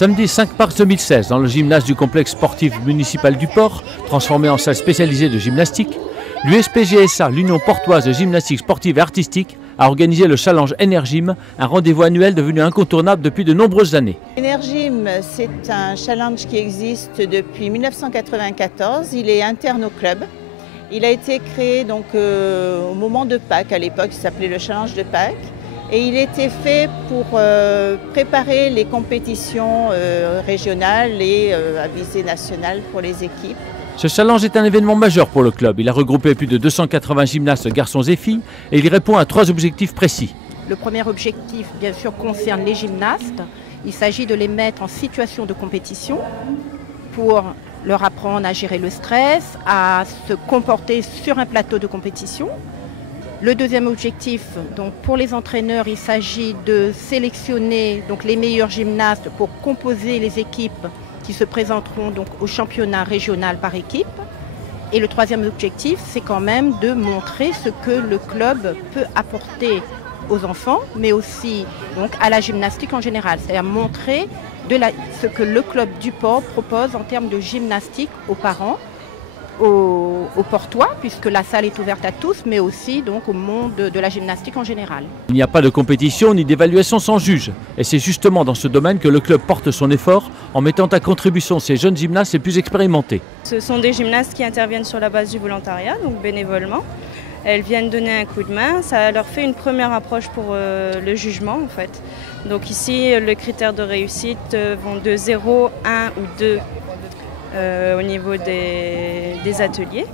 Samedi 5 mars 2016, dans le gymnase du complexe sportif municipal du Port, transformé en salle spécialisée de gymnastique, l'USPGSA, l'Union portoise de gymnastique sportive et artistique, a organisé le challenge Energym, un rendez-vous annuel devenu incontournable depuis de nombreuses années. Energym, c'est un challenge qui existe depuis 1994. Il est interne au club. Il a été créé donc, au moment de Pâques, à l'époque, il s'appelait le challenge de Pâques. Et il était fait pour préparer les compétitions régionales et à visée nationale pour les équipes. Ce challenge est un événement majeur pour le club. Il a regroupé plus de 280 gymnastes garçons et filles et il répond à 3 objectifs précis. Le premier objectif, bien sûr, concerne les gymnastes. Il s'agit de les mettre en situation de compétition pour leur apprendre à gérer le stress, à se comporter sur un plateau de compétition. Le deuxième objectif, donc pour les entraîneurs, il s'agit de sélectionner donc, les meilleurs gymnastes pour composer les équipes qui se présenteront donc, au championnat régional par équipe. Et le troisième objectif, c'est quand même de montrer ce que le club peut apporter aux enfants, mais aussi donc, à la gymnastique en général. C'est-à-dire montrer ce que le club du Port propose en termes de gymnastique aux parents, aux Portois, puisque la salle est ouverte à tous, mais aussi donc, au monde de la gymnastique en général. Il n'y a pas de compétition ni d'évaluation sans juge. Et c'est justement dans ce domaine que le club porte son effort en mettant à contribution ces jeunes gymnastes les plus expérimentés. Ce sont des gymnastes qui interviennent sur la base du volontariat, donc bénévolement. Elles viennent donner un coup de main, ça leur fait une première approche pour le jugement en fait. Donc ici, les critères de réussite vont de 0, 1 ou 2 au niveau des ateliers.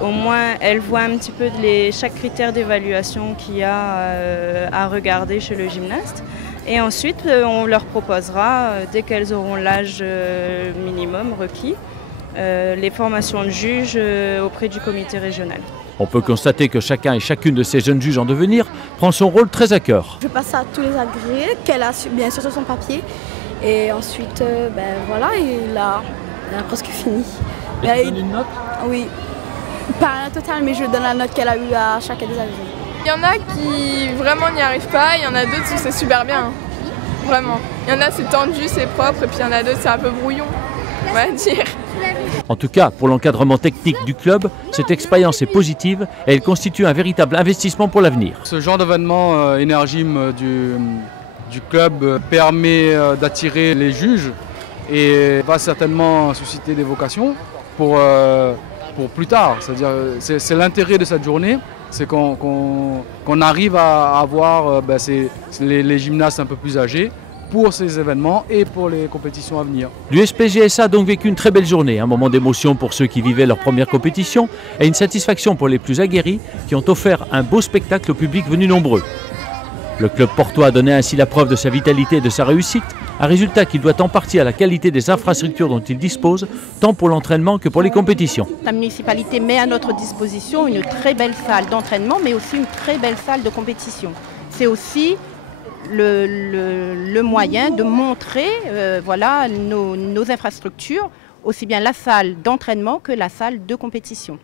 Au moins, elles voient un petit peu chaque critère d'évaluation qu'il y a à regarder chez le gymnaste. Et ensuite, on leur proposera, dès qu'elles auront l'âge minimum requis, les formations de juges auprès du comité régional. On peut constater que chacun et chacune de ces jeunes juges en devenir prend son rôle très à cœur. Je passe à tous les agrès qu'elle a bien sûr sur son papier. Et ensuite, voilà, il a presque fini. Tu donnes une note ? Oui, pas la totale, mais je donne la note qu'elle a eue à chacun des agrès. Il y en a qui vraiment n'y arrivent pas, il y en a d'autres où c'est super bien, vraiment. Il y en a c'est tendu, c'est propre, et puis il y en a d'autres c'est un peu brouillon, on va dire. En tout cas, pour l'encadrement technique du club, cette expérience est positive et elle constitue un véritable investissement pour l'avenir. Ce genre d'événement Energym du club permet d'attirer les juges et va certainement susciter des vocations pour plus tard. C'est-à-dire, c'est l'intérêt de cette journée, c'est qu'on arrive à avoir les gymnastes un peu plus âgés pour ces événements et pour les compétitions à venir. L'USPGSA a donc vécu une très belle journée, un moment d'émotion pour ceux qui vivaient leur première compétition et une satisfaction pour les plus aguerris qui ont offert un beau spectacle au public venu nombreux. Le club portois a donné ainsi la preuve de sa vitalité et de sa réussite, un résultat qui doit en partie à la qualité des infrastructures dont il dispose, tant pour l'entraînement que pour les compétitions. La municipalité met à notre disposition une très belle salle d'entraînement, mais aussi une très belle salle de compétition. C'est aussi le moyen de montrer voilà, nos infrastructures, aussi bien la salle d'entraînement que la salle de compétition.